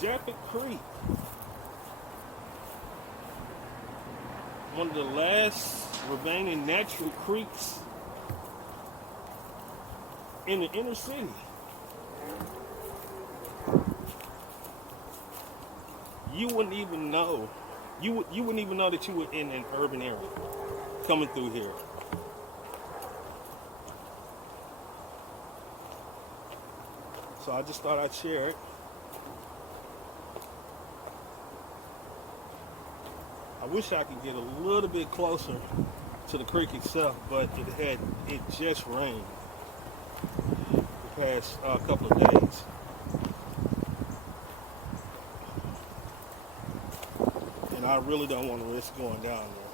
Japhet Creek, one of the last remaining natural creeks in the inner city. You wouldn't even know. You wouldn't even know that you were in an urban area coming through here. So I just thought I'd share it. I wish I could get a little bit closer to the creek itself, but it just rained the past couple of days. And I really don't want to risk going down there.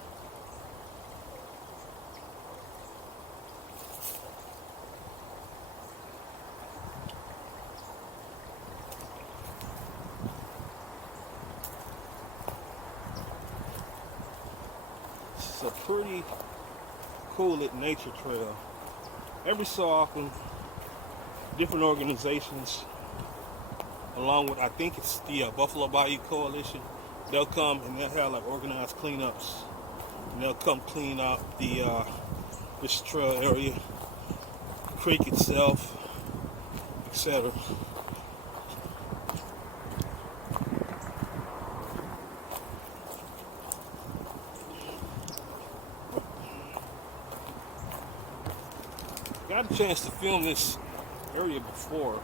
It's a pretty cool nature trail. Every so often, different organizations, along with, I think it's the Buffalo Bayou Coalition, they'll come and they'll have like organized cleanups, and they'll come clean out this trail area, the creek itself, etc. Got a chance to film this area before,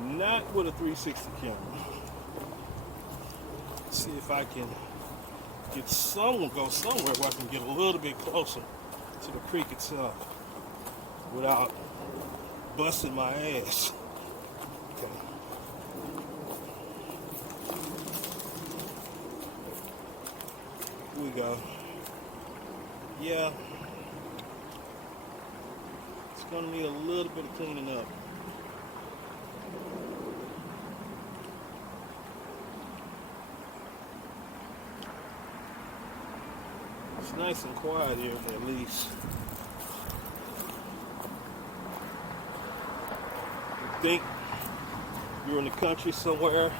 not with a 360 camera. See if I can go somewhere where I can get a little bit closer to the creek itself without busting my ass. Okay. Here we go. Yeah. It's gonna need a little bit of cleaning up. It's nice and quiet here, at least. You think you're in the country somewhere,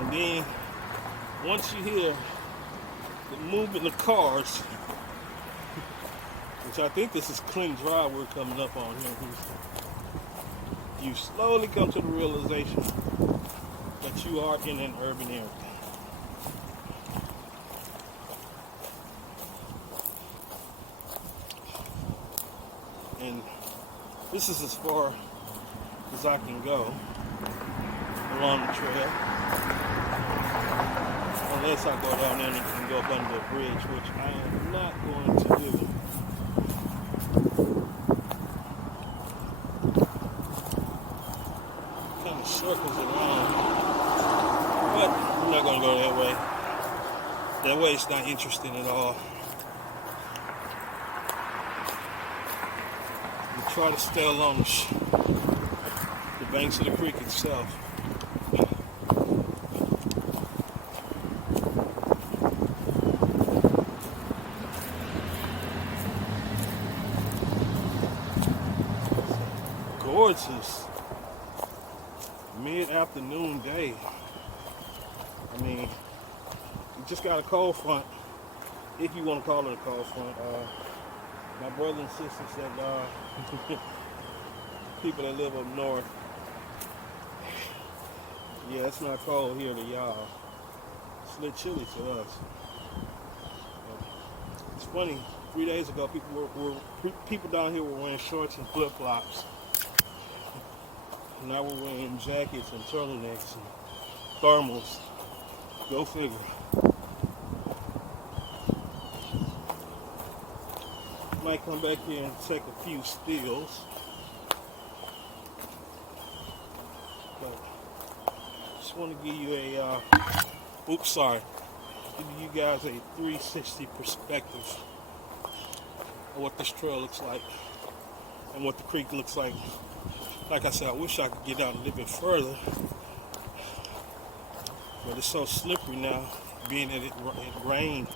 and then once you hear the movement of cars, which I think this is Clinton Drive we're coming up on here in Houston, you slowly come to the realization that you are in an urban area. And this is as far as I can go along the trail, unless I go down there and go up under the bridge, which I am not going to do. Kind of circles around, but I'm not going to go that way. That way it's not interesting at all. Try to stay along the banks of the creek itself. Gorgeous mid-afternoon day. I mean, you just got a cold front, if you want to call it a cold front. My brothers and sisters that people that live up north, yeah, it's not cold here to y'all. It's a little chilly to us. It's funny. 3 days ago, people down here were wearing shorts and flip flops. Now we're wearing jackets and turtlenecks and thermals. Go figure. Might come back here and take a few stills, but just want to give you give you guys a 360 perspective of what this trail looks like and what the creek looks like. Like I said, I wish I could get out a little bit further, but it's so slippery now, being that it rained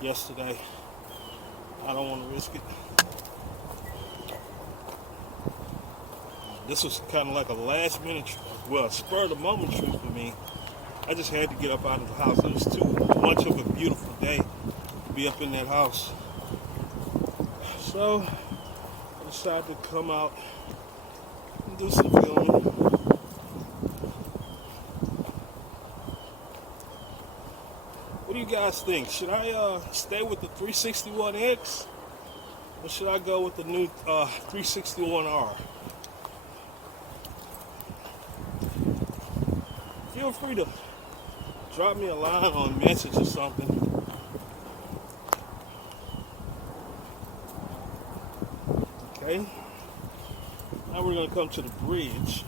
yesterday. I don't want to risk it. This was kind of like a last minute, well, spur of the moment trip for me. I just had to get up out of the house. It was too much of a beautiful day to be up in that house. So I decided to come out and do some filming. What do you guys think? Should I stay with the 360 One X, or should I go with the new 360 One R? Feel free to drop me a line on message or something. Okay. Now we're going to come to the bridge.